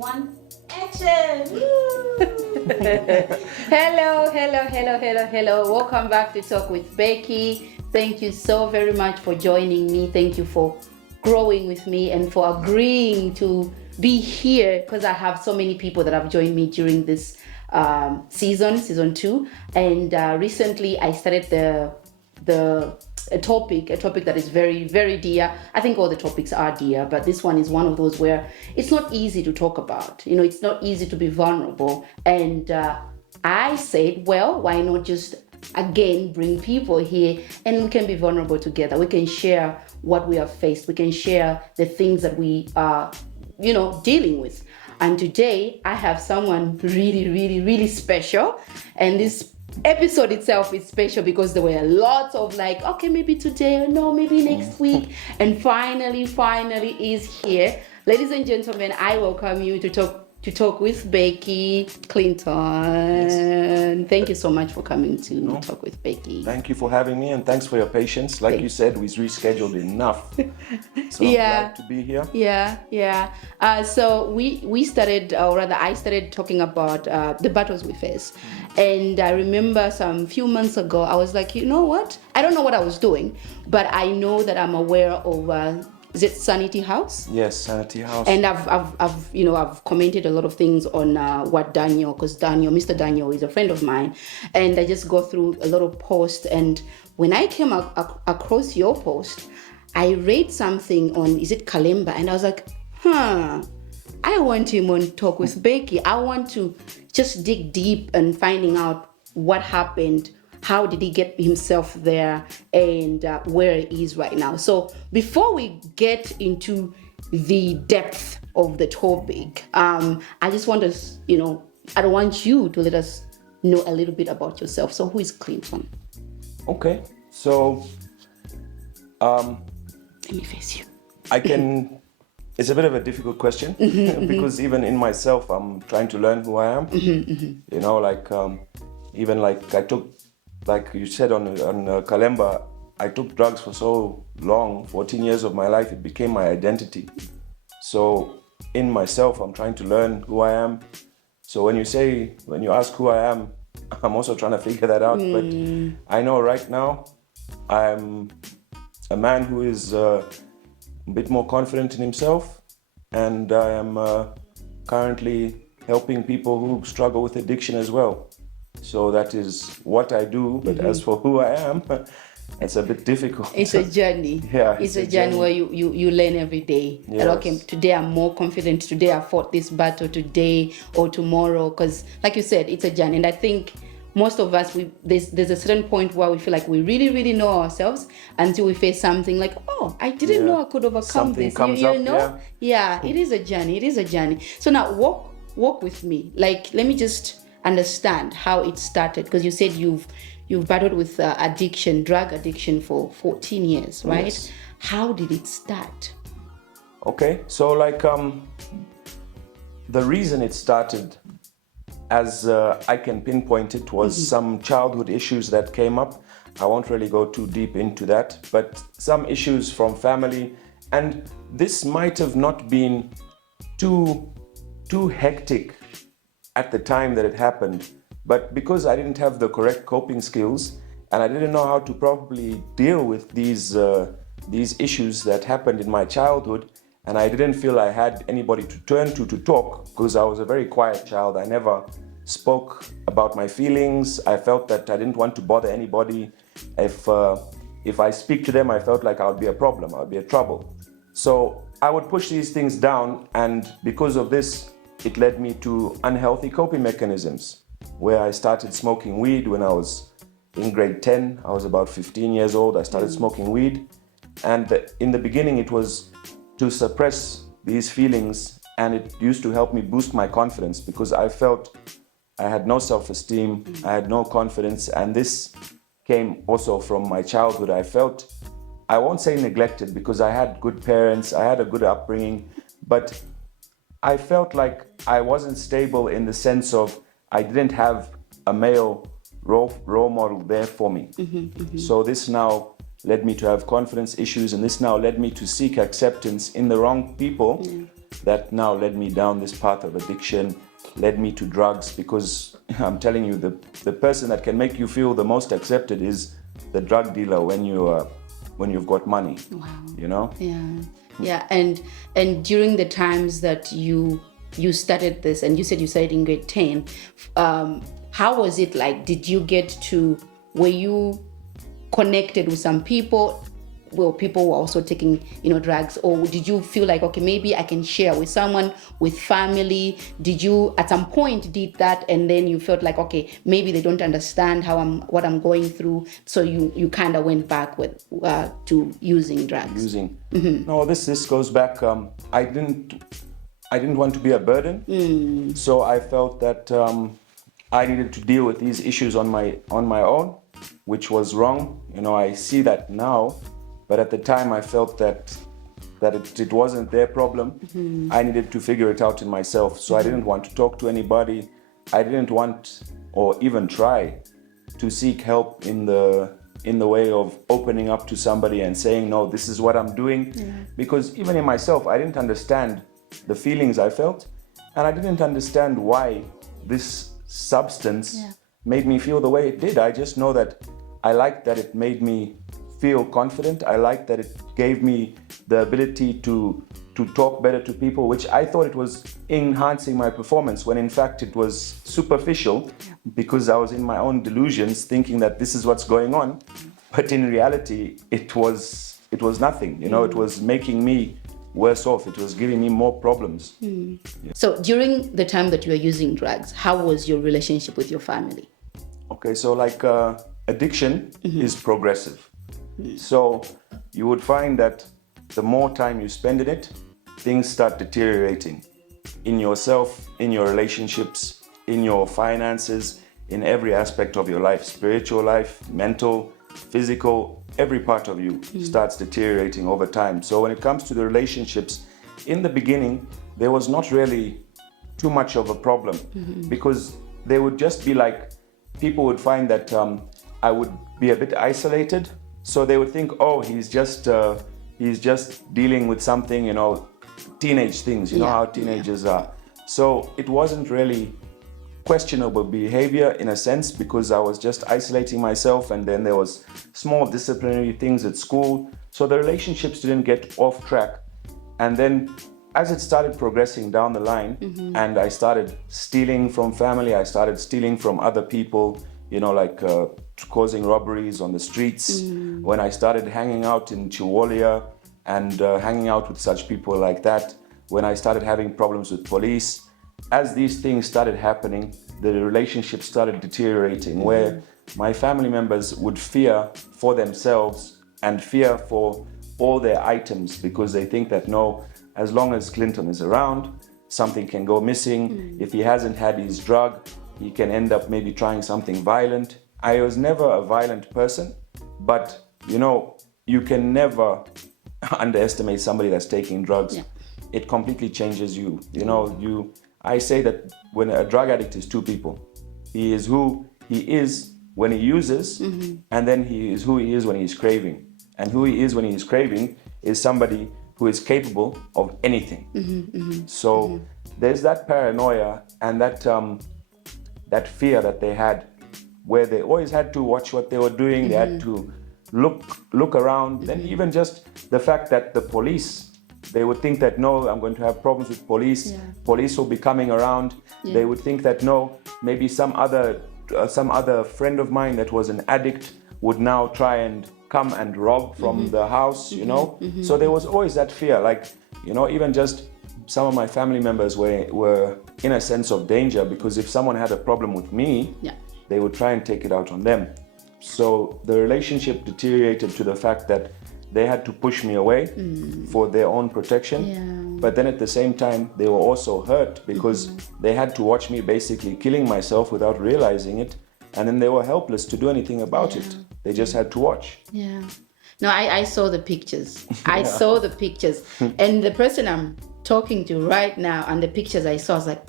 one, action! Hello. Welcome back to Talk with Becky. Thank you so very much for joining me. Thank you for growing with me and for agreeing to be here, because I have so many people that have joined me during this season 2. And recently I started a topic that is very, very dear. I think all the topics are dear, but this one is one of those where it's not easy to talk about. You know, it's not easy to be vulnerable. And I said, well, why not just again bring people here and we can be vulnerable together. We can share what we have faced. We can share the things that we are, dealing with. And today I have someone really, really, really special. And this episode itself is special because there were lots of okay, maybe today or no, maybe next week. And finally is here. Ladies and gentlemen, I welcome you to Talk with Becky Clinton. Yes. Thank you so much for coming to Talk with Becky. Thank you for having me, and thanks for your patience. Like you said, we rescheduled enough. So I'm glad to be here. Yeah. So we started, or rather I started talking about the battles we face. And I remember some few months ago, I was like, you know what? I don't know what I was doing, but I know that I'm aware of is it Sanity House? Yes, Sanity House. And I've commented a lot of things on what Mr. Daniel is a friend of mine, and I just go through a lot of posts. And when I came across your post, I read something on, is it Kalemba? And I was like, I want him on Talk with Becky. I want to just dig deep and finding out what happened. How did he get himself there, and where he is right now? So before we get into the depth of the topic, I just want us, I want you to let us know a little bit about yourself. So who is Clinton? Okay, so let me face you. It's a bit of a difficult question because even in myself, I'm trying to learn who I am. I took, like you said on Kalemba, I took drugs for so long, 14 years of my life, it became my identity. So in myself, I'm trying to learn who I am. So when you ask who I am, I'm also trying to figure that out. But I know right now, I'm a man who is a bit more confident in himself. And I am currently helping people who struggle with addiction as well. So that is what I do, but as for who I am, it's a bit difficult. It's a journey. Yeah, it's a journey where you learn every day. Yes. That, okay, today I'm more confident. Today I fought this battle today or tomorrow. Because like you said, it's a journey. And I think most of us, there's a certain point where we feel like we really, really know ourselves until we face something like, oh, I didn't know I could overcome something this. Comes up. Yeah, it is a journey. So now walk with me. Let me just understand how it started, because you said you've battled with drug addiction for 14 years, right? Yes. How did it start? Okay, so the reason it started, as I can pinpoint it, was some childhood issues that came up. I won't really go too deep into that, but some issues from family, and this might have not been too hectic at the time that it happened, but because I didn't have the correct coping skills and I didn't know how to properly deal with these issues that happened in my childhood, and I didn't feel I had anybody to turn to talk, because I was a very quiet child. I never spoke about my feelings. I felt that I didn't want to bother anybody. If I speak to them, I felt like I would be a problem, I would be a trouble. So I would push these things down, and because of this, it led me to unhealthy coping mechanisms, where I started smoking weed when I was in grade 10. I was about 15 years old. I started smoking weed. And in the beginning, it was to suppress these feelings, and it used to help me boost my confidence, because I felt I had no self-esteem, I had no confidence, and this came also from my childhood. I felt, I won't say neglected, because I had good parents, I had a good upbringing, but I felt like I wasn't stable in the sense of I didn't have a male role model there for me. So this now led me to have confidence issues, and this now led me to seek acceptance in the wrong people that now led me down this path of addiction, led me to drugs, because I'm telling you, the person that can make you feel the most accepted is the drug dealer when you've got money. Wow. You know? Yeah. And during the times that you started this, and you said you started in grade 10, how was it like? Were you connected with some people? Well, people were also taking, drugs, or did you feel like, okay, maybe I can share with someone, with family? Did you at some point did that, and then you felt like, okay, maybe they don't understand what I'm going through, so you kind of went back to using drugs? No, this goes back. I didn't want to be a burden, so I felt that I needed to deal with these issues on my own, which was wrong. I see that now. But at the time, I felt that it wasn't their problem. I needed to figure it out in myself. So I didn't want to talk to anybody. I didn't want, or even try, to seek help in the way of opening up to somebody and saying, no, this is what I'm doing. Because even in myself, I didn't understand the feelings I felt, and I didn't understand why this substance made me feel the way it did. I just know that I liked that it made me feel confident. I liked that it gave me the ability to talk better to people, which I thought it was enhancing my performance, when in fact it was superficial, because I was in my own delusions thinking that this is what's going on. But in reality, it was nothing. It was making me worse off. It was giving me more problems. So during the time that you were using drugs, how was your relationship with your family? Okay, so addiction is progressive. So you would find that the more time you spend in it, things start deteriorating in yourself, in your relationships, in your finances, in every aspect of your life, spiritual life, mental, physical, every part of you starts deteriorating over time. So when it comes to the relationships, in the beginning, there was not really too much of a problem, because they would just be like, people would find that I would be a bit isolated. So they would think, oh, he's just dealing with something, teenage things, know how teenagers are. So it wasn't really questionable behavior in a sense, because I was just isolating myself, and then there was small disciplinary things at school. So the relationships didn't get off track. And then as it started progressing down the line, and I started stealing from family, I started stealing from other people, causing robberies on the streets. When I started hanging out in Chiwolia and hanging out with such people like that, when I started having problems with police, as these things started happening, the relationship started deteriorating, where my family members would fear for themselves and fear for all their items, because they think that, no, as long as Clinton is around, something can go missing. If he hasn't had his drug, he can end up maybe trying something violent. I was never a violent person, but you can never underestimate somebody that's taking drugs. It completely changes you. I say that when a drug addict is two people, he is who he is when he uses, and then he is who he is when he's craving. And who he is when he's craving is somebody who is capable of anything. So there's that paranoia and that fear that they had, where they always had to watch what they were doing. They had to look around. Then even just the fact that the police, they would think that, no, I'm going to have problems with police. Police will be coming around. They would think that, no, maybe some other friend of mine that was an addict would now try and come and rob from the house, So there was always that fear, even just some of my family members were in a sense of danger, because if someone had a problem with me, they would try and take it out on them. So the relationship deteriorated to the fact that they had to push me away for their own protection. But then at the same time, they were also hurt, because they had to watch me basically killing myself without realizing it. And then they were helpless to do anything about it. They just had to watch. No, I saw the pictures. I saw the pictures. And the person I'm talking to right now, and the pictures I saw, I was like,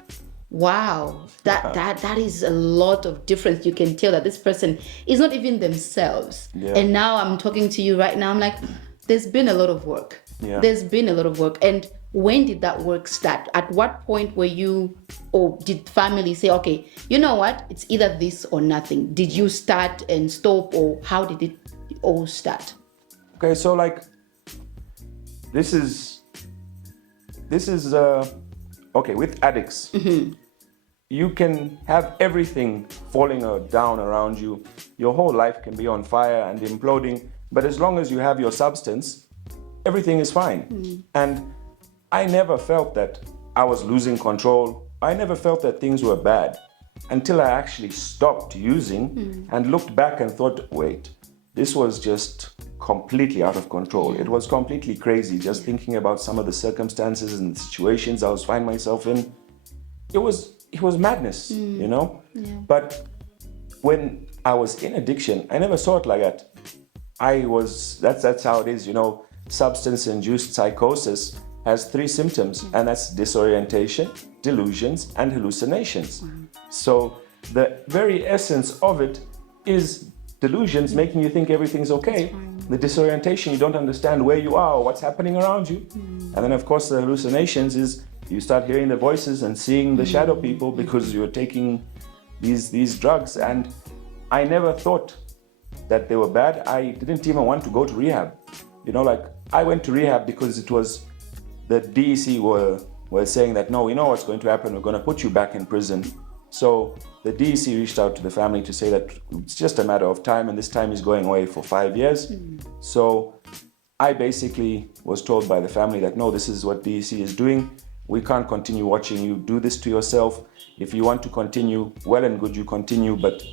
wow, that is a lot of difference. You can tell that this person is not even themselves. And now I'm talking to you right now, I'm like, there's been a lot of work. There's been a lot of work. And when did that work start? At what point were you, or did family say, okay, you know what, it's either this or nothing? Did you start and stop, or how did it all start? Okay, so like, this is okay, with addicts, you can have everything falling down around you. Your whole life can be on fire and imploding, but as long as you have your substance, everything is fine. And I never felt that I was losing control. I never felt that things were bad until I actually stopped using and looked back and thought, wait, this was just completely out of control. It was completely crazy just thinking about some of the circumstances and the situations I was finding myself in. It was madness, you know? Yeah. But when I was in addiction, I never saw it like that. That's how it is, you know. Substance-induced psychosis has 3 symptoms, and that's disorientation, delusions, and hallucinations. So the very essence of it is delusions making you think everything's okay. The disorientation, you don't understand where you are or what's happening around you. And then of course the hallucinations is you start hearing the voices and seeing the shadow people because you're taking these drugs. And I never thought that they were bad. I didn't even want to go to rehab. You know, like, I went to rehab because it was the DEC were saying that, no, you know what's going to happen, we're going to put you back in prison. So the DEC reached out to the family to say that it's just a matter of time, and this time is going away for 5 years. So I basically was told by the family that, no, this is what DEC is doing. We can't continue watching you do this to yourself. If you want to continue, well and good, you continue, but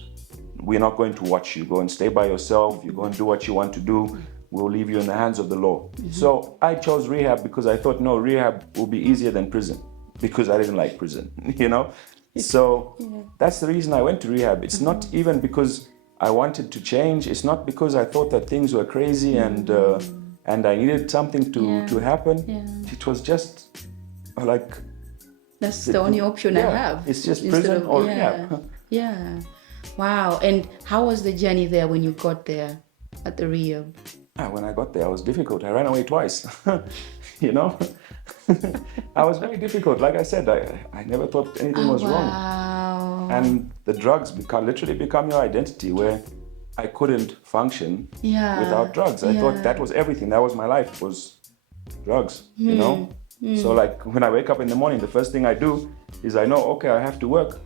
we're not going to watch you. Go and stay by yourself. You go and do what you want to do. We'll leave you in the hands of the law. So I chose rehab because I thought, no, rehab will be easier than prison, because I didn't like prison, you know? So that's the reason I went to rehab. It's not even because I wanted to change. It's not because I thought that things were crazy and I needed something to happen. It was just like... That's the only option I have. It's just prison or rehab. Yeah. Wow. And how was the journey there when you got there at the rehab? When I got there, I was difficult. I ran away twice, you know? I was very difficult. Like I said, I never thought anything was wrong. And the drugs literally become your identity, where I couldn't function without drugs. I thought that was everything. That was my life, was drugs, you know? So like when I wake up in the morning, the first thing I do is I know, okay, I have to work.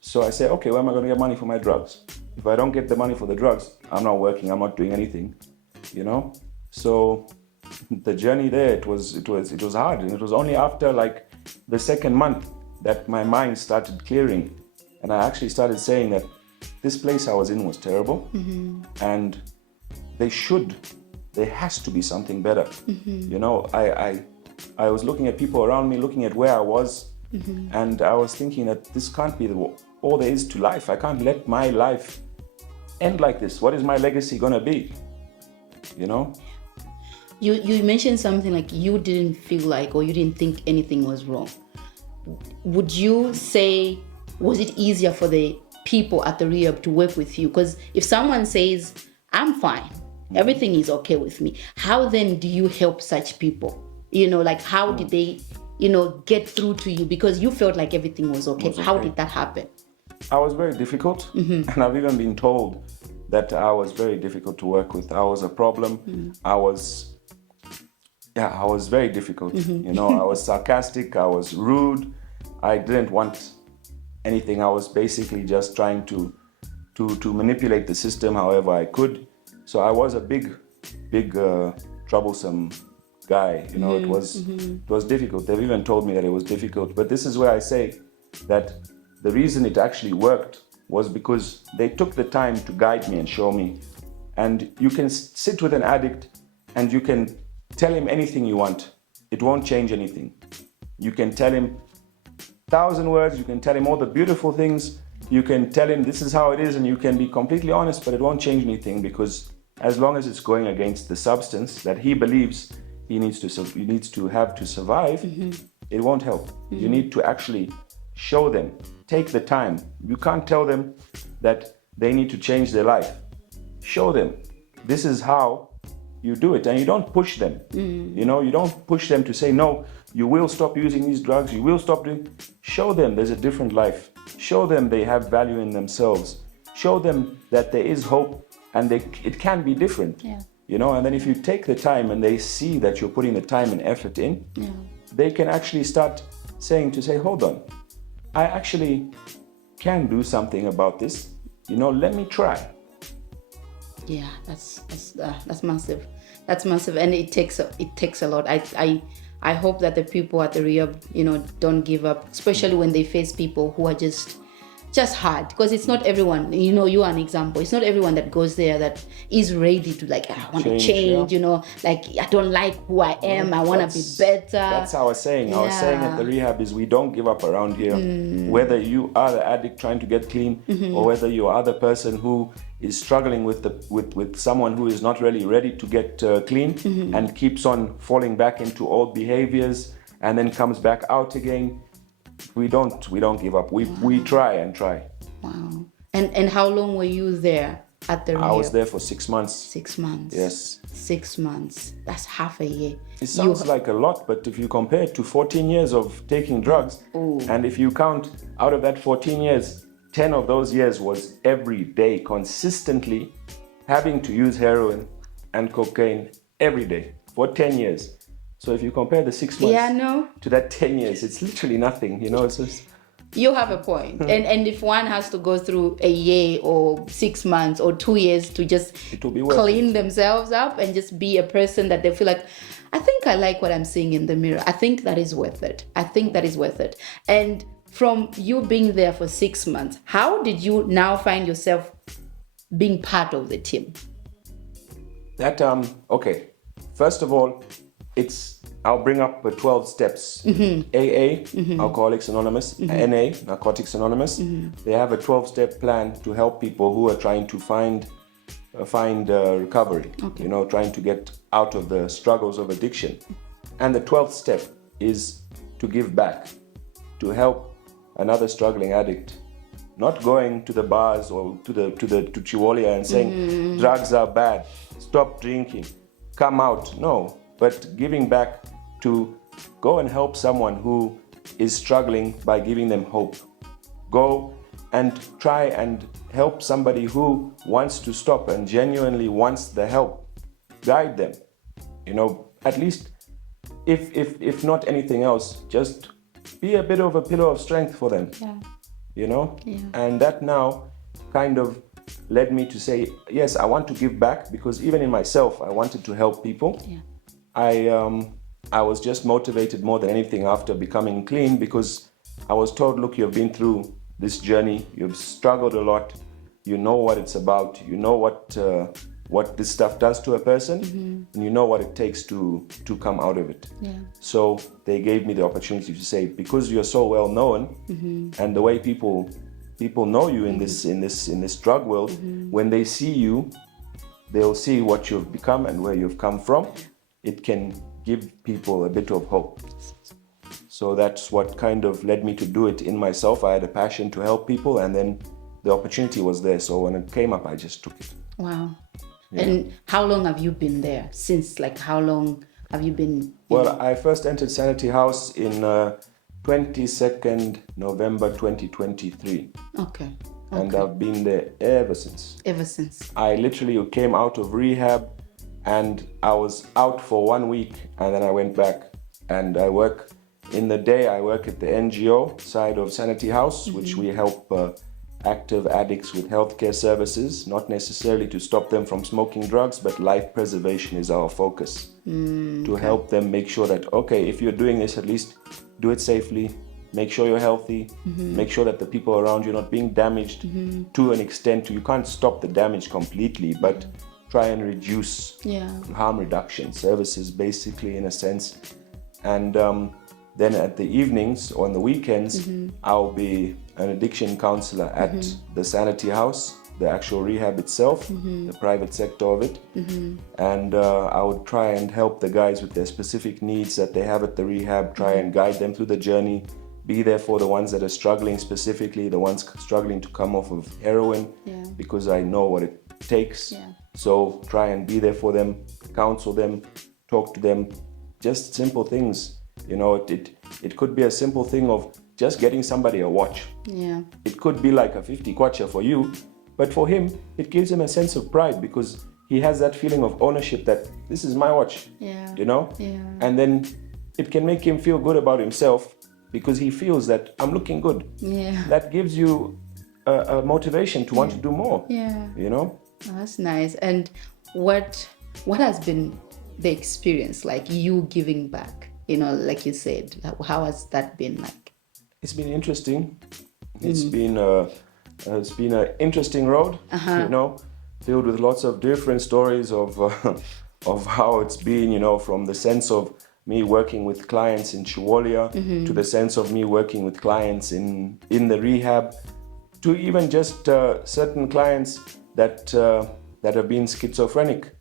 So I say, okay, where am I going to get money for my drugs? If I don't get the money for the drugs, I'm not working, I'm not doing anything, you know? So the journey there, it was hard. And it was only after like the second month that my mind started clearing. And I actually started saying that this place I was in was terrible. And there has to be something better. You know, I was looking at people around me, looking at where I was, and I was thinking that this can't be all there is to life. I can't let my life end like this. What is my legacy gonna be? You know? You mentioned something like you didn't feel like, or you didn't think anything was wrong. Would you say, was it easier for the people at the rehab to work with you? Because if someone says, I'm fine, everything is okay with me, how then do you help such people? You know, like how did they, you know, get through to you? Because you felt like everything was okay. How did that happen? I was very difficult, and I've even been told that I was very difficult to work with. I was a problem. I was very difficult. You know, I was sarcastic. I was rude. I didn't want anything. I was basically just trying to manipulate the system however I could. So I was a big, troublesome guy. You know, it was difficult. They've even told me that it was difficult. But this is where I say that the reason it actually worked was because they took the time to guide me and show me. And you can sit with an addict and you can tell him anything you want. It won't change anything. You can tell him 1,000 words, you can tell him all the beautiful things, you can tell him this is how it is, and you can be completely honest, but it won't change anything, because as long as it's going against the substance that he believes he needs to have to survive, it won't help. You need to actually show them, take the time. You can't tell them that they need to change their life. Show them, this is how you do it, and you don't push them. You know, you don't push them to say, no, you will stop using these drugs, you will stop doing. Show them there's a different life. Show them they have value in themselves. Show them that there is hope and it can be different. Yeah. You know, and then if you take the time and they see that you're putting the time and effort in, they can actually start say, hold on, I actually can do something about this. You know, let me try. Yeah, that's massive. That's massive, and it takes a lot. I hope that the people at the rehab, you know, don't give up, especially when they face people who are just hard, because it's not everyone. You know, you are an example. It's not everyone that goes there that is ready to like, I want to change. You know, like I don't like who I am. I want to be better. That's our saying. Our saying at the rehab is we don't give up around here. Whether you are the addict trying to get clean, or whether you are the person who is struggling with someone who is not really ready to get clean and keeps on falling back into old behaviors and then comes back out again. We don't give up. We try and try. Wow. And how long were you there at the rehab? I was there for 6 months. 6 months. Yes. 6 months. That's half a year. It sounds like a lot, but if you compare it to 14 years of taking drugs, and if you count out of that 14 years, 10 of those years was every day, consistently having to use heroin and cocaine every day for 10 years. So if you compare the 6 months to that 10 years, it's literally nothing, you know. It's just... You have a point. And if one has to go through a year or 6 months or 2 years to just clean themselves up and just be a person that they feel like, I think I like what I'm seeing in the mirror. I think that is worth it. And from you being there for 6 months, how did you now find yourself being part of the team? Okay. First of all, I'll bring up 12 steps. AA, Alcoholics Anonymous, NA, Narcotics Anonymous. They have a 12-step plan to help people who are trying to find recovery, you know, trying to get out of the struggles of addiction. And the 12th step is to give back, to help another struggling addict. Not going to the bars or to Chiwolia and saying drugs are bad, stop drinking, come out. No. But giving back to go and help someone who is struggling by giving them hope. Go and try and help somebody who wants to stop and genuinely wants the help. Guide them. You know, at least if not anything else, just be a bit of a pillar of strength for them. Yeah. You know? Yeah. And that now kind of led me to say, yes, I want to give back, because even in myself, I wanted to help people. Yeah. I was just motivated more than anything after becoming clean, because I was told, look, you've been through this journey, you've struggled a lot, you know what it's about, you know what this stuff does to a person, and you know what it takes to come out of it. Yeah. So they gave me the opportunity to say, because you're so well known, and the way people know you in this drug world, when they see you, they'll see what you've become and where you've come from. It can give people a bit of hope. So that's what kind of led me to do it in myself. I had a passion to help people, and then the opportunity was there. So when it came up, I just took it. Wow. Yeah. And how long have you been there? Since, like, how long have you been? Well, I first entered Sanity House in 22nd November 2023. Okay. And I've been there ever since. Ever since. I literally came out of rehab, and I was out for 1 week, and then I went back, and I work in the day. I work at the NGO side of Sanity House, which we help active addicts with healthcare services, not necessarily to stop them from smoking drugs, but life preservation is our focus. To help them make sure that, okay, if you're doing this, at least do it safely, make sure you're healthy, make sure that the people around you are not being damaged to an extent. You can't stop the damage completely, but try and reduce harm reduction services, basically, in a sense. And then at the evenings or on the weekends, I'll be an addiction counselor at the Sanity House, the actual rehab itself, the private sector of it. And I would try and help the guys with their specific needs that they have at the rehab, try and guide them through the journey, be there for the ones that are struggling, specifically the ones struggling to come off of heroin, because I know what it takes. So try and be there for them, counsel them, talk to them, just simple things. You know, it could be a simple thing of just getting somebody a watch. It could be like a 50 kwacha for you, but for him, it gives him a sense of pride because he has that feeling of ownership that this is my watch, you know? And then it can make him feel good about himself because he feels that I'm looking good. That gives you a motivation to want to do more, you know? Oh, that's nice. And what has been the experience like, you giving back? You know, like you said, how has that been like? It's been interesting. It's been an interesting road, you know, filled with lots of different stories of how it's been, you know, from the sense of me working with clients in Chiwolia to the sense of me working with clients in the rehab, to even just certain clients that have been schizophrenic,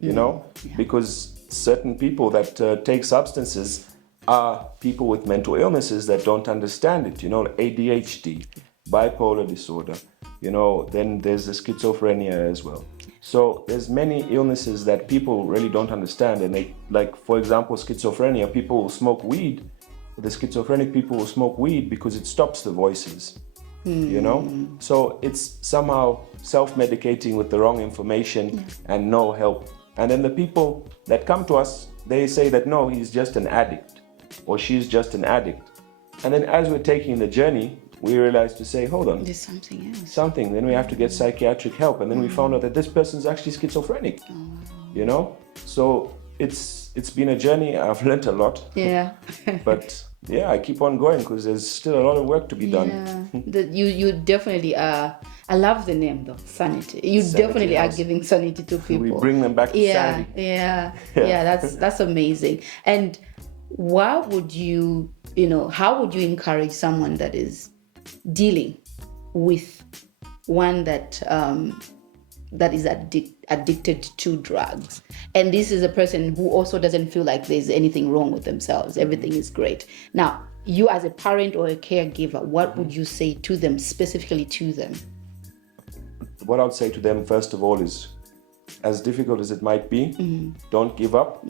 you know, because certain people that take substances are people with mental illnesses that don't understand it, you know, ADHD, bipolar disorder, you know, then there's the schizophrenia as well. So there's many illnesses that people really don't understand, and they, like, for example, schizophrenia, people will smoke weed. The schizophrenic people will smoke weed because it stops the voices, you know? So it's somehow self-medicating with the wrong information and no help. And then the people that come to us, they say that, no, he's just an addict or she's just an addict. And then as we're taking the journey, we realized to say, hold on, there's something else. Then we have to get psychiatric help. And then we found out that this person's actually schizophrenic, you know? So it's been a journey. I've learned a lot. But I keep on going because there's still a lot of work to be done. You definitely are. I love the name though, Sanity. You definitely are giving sanity to people. We bring them back to sanity. That's amazing. And what would you, how would you encourage someone that is dealing with one that is addicted to drugs, and this is a person who also doesn't feel like there's anything wrong with themselves, everything is great? Now, you as a parent or a caregiver, what would you say to them, specifically to them? What I would say to them, first of all, is, as difficult as it might be, don't give up.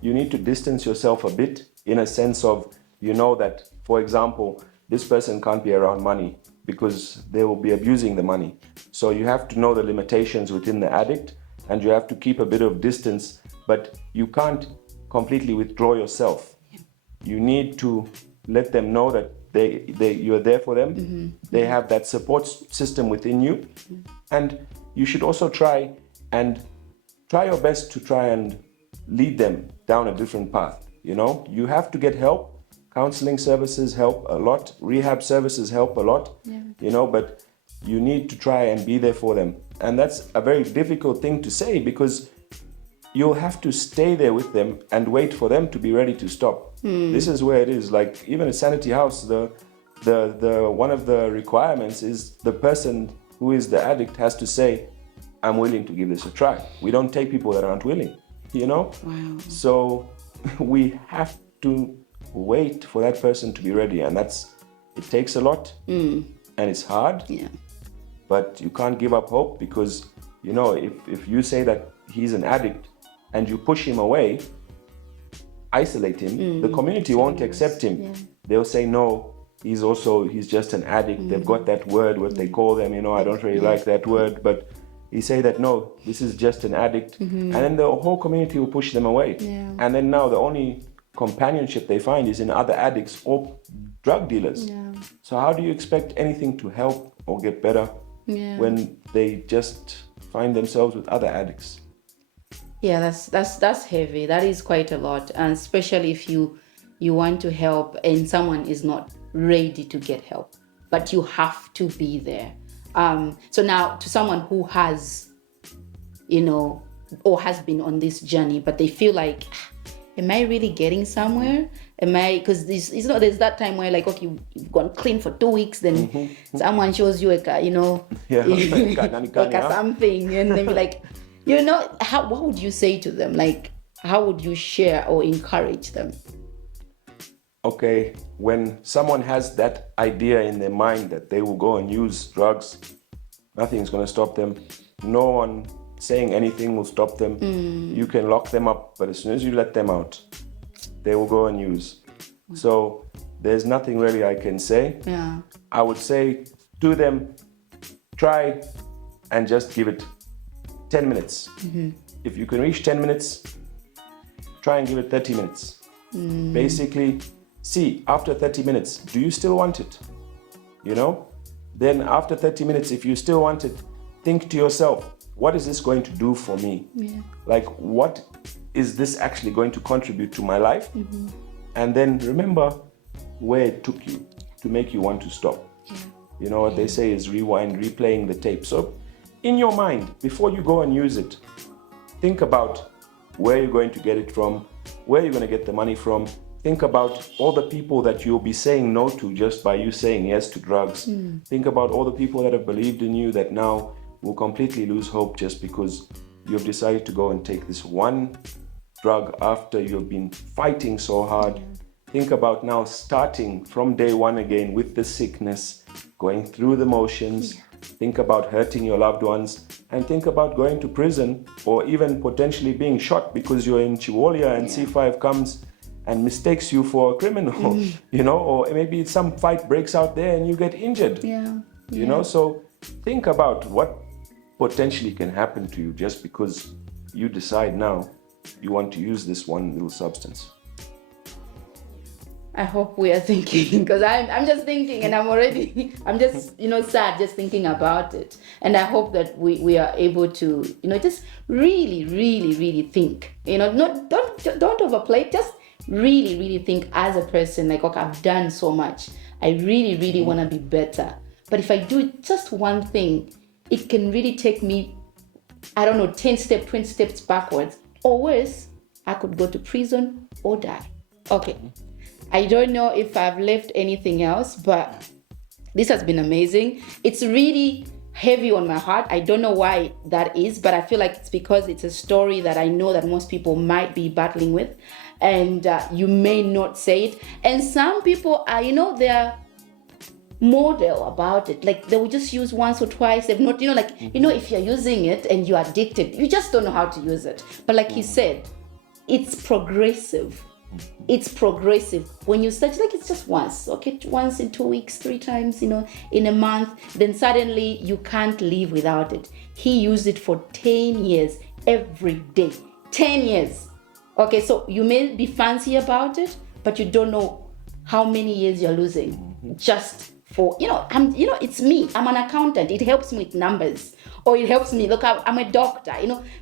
You need to distance yourself a bit, in a sense of, that, for example, this person can't be around money because they will be abusing the money. So you have to know the limitations within the addict, and you have to keep a bit of distance, but you can't completely withdraw yourself. You need to let them know that you're there for them. They have that support system within you. And you should also try your best to try and lead them down a different path. You have to get help. Counseling services help a lot. Rehab services help a lot. But you need to try and be there for them. And that's a very difficult thing to say, because you'll have to stay there with them and wait for them to be ready to stop. This is where it is. Like, even at Sanity House, the one of the requirements is the person who is the addict has to say, I'm willing to give this a try. We don't take people that aren't willing, Wow. So we have to wait for that person to be ready, and it takes a lot, and it's hard. But you can't give up hope, because if you say that he's an addict and you push him away, isolate him, the community won't accept him. They'll say, no, he's just an addict. They've got that word, what they call them, I don't really like that word, but you say that, no, this is just an addict, and then the whole community will push them away. And then now the only companionship they find is in other addicts or drug dealers. So how do you expect anything to help or get better when they just find themselves with other addicts? That's heavy. That is quite a lot, and especially if you want to help and someone is not ready to get help, but you have to be there. So now, to someone who has, or has been on this journey, but they feel like, am I really getting somewhere? Because there's that time where, like, okay, you've gone clean for 2 weeks, then someone shows you like something, and then you're like, what would you say to them? Like, how would you share or encourage them? okay, when someone has that idea in their mind that they will go and use drugs, nothing's going to stop them. No one saying anything will stop them. You can lock them up, but as soon as you let them out, they will go and use. So there's nothing really I can say. Yeah. I would say to them, try and just give it 10 minutes. If you can reach 10 minutes, try and give it 30 minutes. Basically, see, after 30 minutes, do you still want it? You know? Then after 30 minutes, if you still want it, think to yourself, what is this going to do for me? Yeah. Like, what is this actually going to contribute to my life? And then remember where it took you to make you want to stop. Yeah. You know what they say is rewind, replaying the tape. So in your mind, before you go and use it, think about where you're going to get it from, where you're going to get the money from. Think about all the people that you'll be saying no to just by you saying yes to drugs. Think about all the people that have believed in you that now will completely lose hope just because you've decided to go and take this one drug after you've been fighting so hard. Think about now starting from day one again with the sickness, going through the motions. Think about hurting your loved ones, and think about going to prison or even potentially being shot because you're in Chiwolia and C5 comes and mistakes you for a criminal, you know, or maybe some fight breaks out there and you get injured. You know, so think about what potentially can happen to you just because you decide now you want to use this one little substance. I hope we are thinking, because I'm just thinking, and I'm just, sad just thinking about it. And I hope that we are able to, just really, really, really think, don't overplay it, just really, really think as a person, like, okay, I've done so much. I really, really want to be better. But if I do just one thing, it can really take me, 10 steps, 20 steps backwards. Or worse, I could go to prison or die. Okay. I don't know if I've left anything else, but this has been amazing. It's really heavy on my heart. I don't know why that is, but I feel like it's because it's a story that I know that most people might be battling with, and you may not say it. And some people are, they're model about it. Like, they will just use once or twice. They've not, if you're using it and you're addicted, you just don't know how to use it. But like he said, it's progressive. It's progressive. When you start, like, it's just once, okay, once in 2 weeks, 3 times, in a month, then suddenly you can't live without it. He used it for 10 years, every day, 10 years. Okay, so you may be fancy about it, but you don't know how many years you're losing just for, it's me. I'm an accountant. It helps me with numbers. Or it helps me, look, I'm a doctor,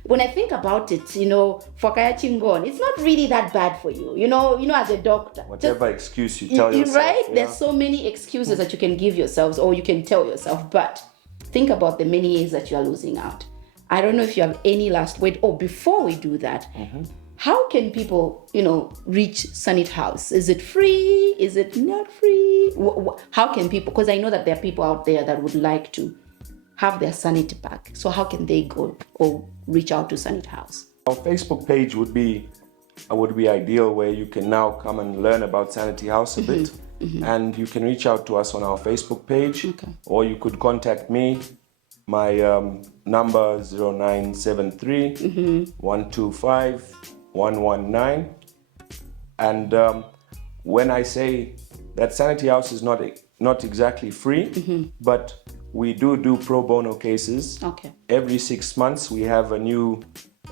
when I think about it, for Kaya Chingon, it's not really that bad for you, as a doctor. Whatever excuse you tell yourself. Right? Yeah. There's so many excuses that you can give yourselves or you can tell yourself, but think about the many years that you are losing out. I don't know if you have any last word. Oh, before we do that, how can people, reach Sanity House? Is it free? Is it not free? How can people, because I know that there are people out there that would like to have their sanity back. So how can they go or reach out to Sanity House? Our Facebook page would be ideal, where you can now come and learn about Sanity House a bit. And you can reach out to us on our Facebook page, or you could contact me. My number 0973 125 119. And when I say that Sanity House is not exactly free, but we do pro bono cases. Okay. Every 6 months we have a new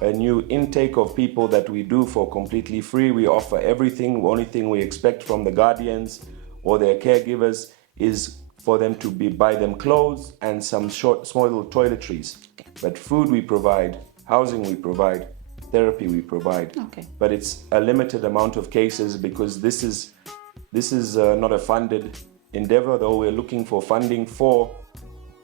intake of people that we do for completely free. We offer everything. The only thing we expect from the guardians or their caregivers is for them to buy them clothes and some small little toiletries. Okay. But food we provide, housing we provide, therapy we provide. Okay. But it's a limited amount of cases because this is not a funded endeavor, though we're looking for funding for.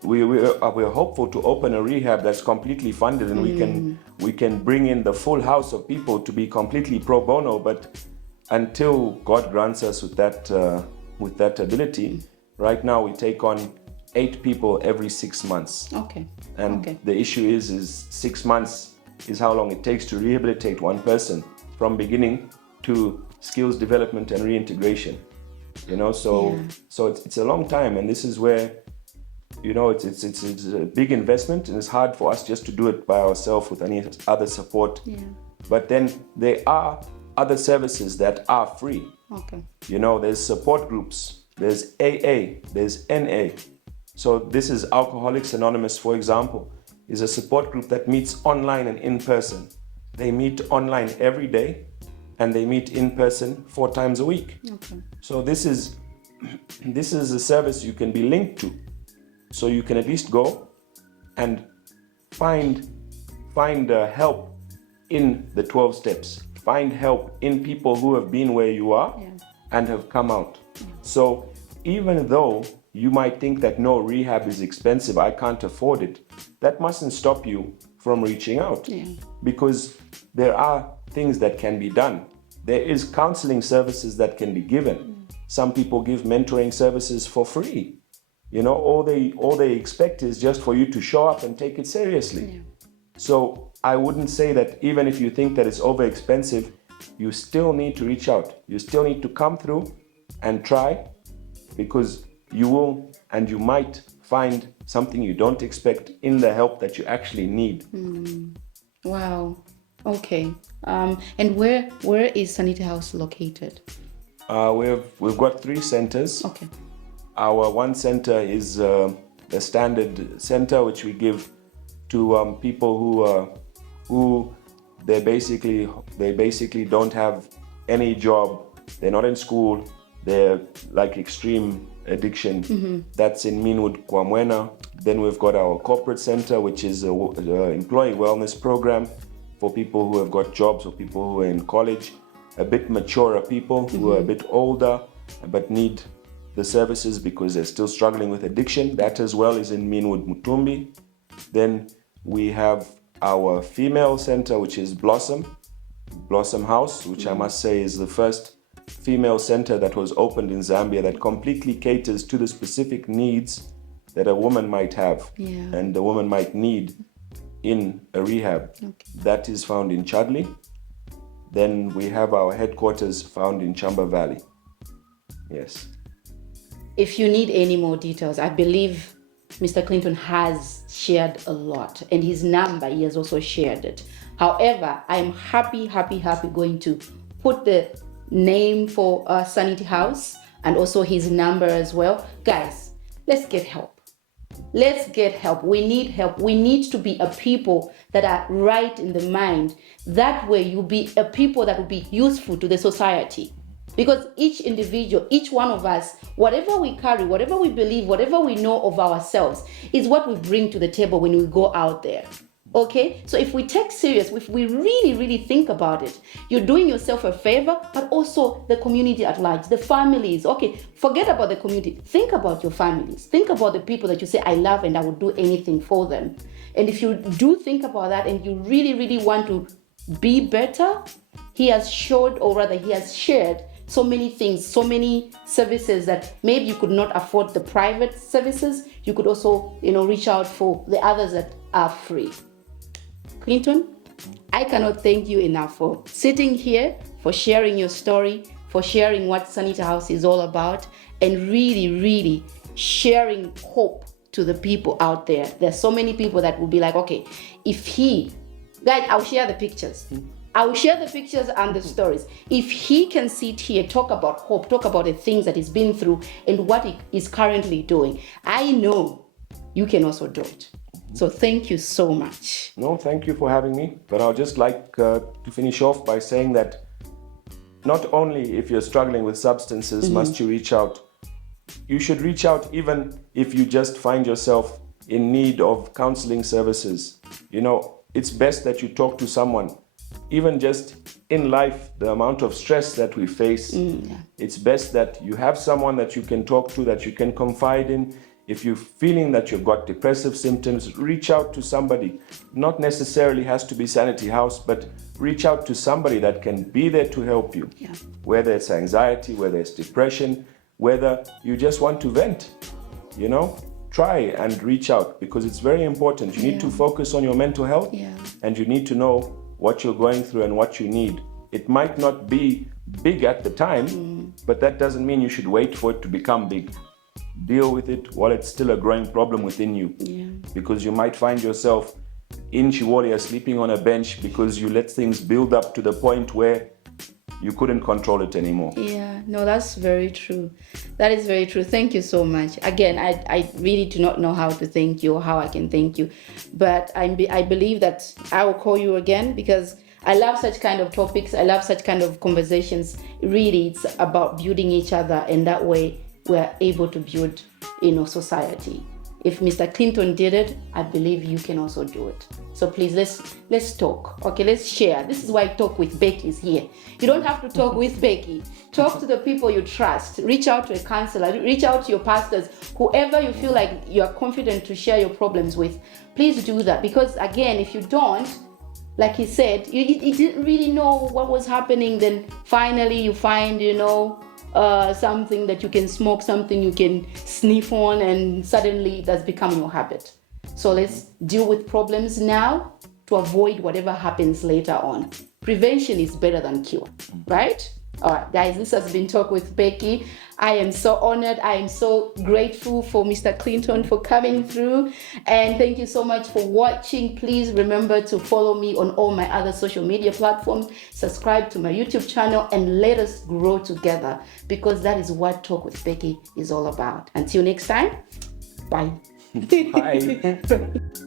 We're hopeful to open a rehab that's completely funded, and we can bring in the full house of people to be completely pro bono. But until God grants us with that ability, right now we take on 8 people every 6 months. Okay. And the issue is 6 months is how long it takes to rehabilitate one person from beginning to skills development and reintegration. So it's a long time, and this is where it's a big investment, and it's hard for us just to do it by ourselves with any other support. But then there are other services that are free. There's support groups, there's AA, there's NA. So this is Alcoholics Anonymous, for example, is a support group that meets online and in person. They meet online every day, and they meet in person 4 times a week. So this is a service you can be linked to. So you can at least go and find help in the 12 steps. Find help in people who have been where you are and have come out. So even though you might think that no, rehab is expensive, I can't afford it, that mustn't stop you from reaching out. Because there are things that can be done. There is counseling services that can be given. Some people give mentoring services for free. All they expect is just for you to show up and take it seriously. So I wouldn't say that even if you think that it's over expensive, you still need to reach out. You still need to come through and try, because you will and you might find something you don't expect in the help that you actually need. Wow. Okay. And where is Sanity House located? We've got 3 centers. Okay. Our one center is a standard center which we give to people who they basically don't have any job. They're not in school. They're like extreme addiction. That's in Meanwood, Kwamwena. Then we've got our corporate center, which is an employee wellness program for people who have got jobs or people who are in college, a bit maturer people who are a bit older but need the services because they're still struggling with addiction. That as well is in Meanwood, Mutumbi. Then we have our female center, which is Blossom House, which I must say is the first female center that was opened in Zambia that completely caters to the specific needs that a woman might have and a woman might need in a rehab. That is found in Chudley. Then we have our headquarters found in Chamba Valley. Yes. If you need any more details, I believe Mr. Clinton has shared a lot, and his number, he has also shared it. However, I am happy going to put the name for Sanity House and also his number as well. Guys, let's get help. Let's get help. We need help. We need to be a people that are right in the mind. That way you'll be a people that will be useful to the society. Because each individual, each one of us, whatever we carry, whatever we believe, whatever we know of ourselves is what we bring to the table when we go out there. Okay? So if we take serious, if we really think about it, you're doing yourself a favor, but also the community at large, the families. Okay, forget about the community. Think about your families. Think about the people that you say, I love and I would do anything for them. And if you do think about that and you really want to be better, he has shared so many things, so many services that maybe you could not afford the private services. You could also, reach out for the others that are free. Clinton, I cannot thank you enough for sitting here, for sharing your story, for sharing what Sanity House is all about, and really sharing hope to the people out there. There's so many people that will be like, okay, guys, I'll share the pictures. I will share the pictures and the stories. If he can sit here, talk about hope, talk about the things that he's been through and what he is currently doing, I know you can also do it. So thank you so much. No, thank you for having me. But I'll just like to finish off by saying that not only if you're struggling with substances must you reach out. You should reach out even if you just find yourself in need of counseling services. It's best that you talk to someone. Even just in life, the amount of stress that we face, it's best that you have someone that you can talk to, that you can confide in. If you're feeling that you've got depressive symptoms, reach out to somebody. Not necessarily has to be Sanity House, but reach out to somebody that can be there to help you. Yeah. Whether it's anxiety, whether it's depression, whether you just want to vent, try and reach out, because it's very important. You need to focus on your mental health, and you need to know what you're going through and what you need. It might not be big at the time, but that doesn't mean you should wait for it to become big. Deal with it while it's still a growing problem within you. Yeah. Because you might find yourself in Chiwolia sleeping on a bench because you let things build up to the point where you couldn't control it anymore. Yeah, no, that's very true. That is very true. Thank you so much. Again, I really do not know how to thank you or how I can thank you, but I believe that I will call you again because I love such kind of topics. I love such kind of conversations. Really, it's about building each other, and that way we're able to build, society. If Mr. Clinton did it, I believe you can also do it. So please, let's talk. Okay, let's share. This is why Talk with Becky is here. You don't have to talk with Becky. Talk to the people you trust. Reach out to a counselor. Reach out to your pastors. Whoever you feel like you are confident to share your problems with, please do that. Because again, if you don't, like he said, you didn't really know what was happening. Then finally you find, something that you can smoke, something you can sniff on, and suddenly that's become your habit. So let's deal with problems now to avoid whatever happens later on. Prevention is better than cure, right? All right, guys, this has been Talk with Becky. I am so honored. I am so grateful for Mr. Clinton for coming through. And thank you so much for watching. Please remember to follow me on all my other social media platforms. Subscribe to my YouTube channel and let us grow together, because that is what Talk with Becky is all about. Until next time, bye. Bye.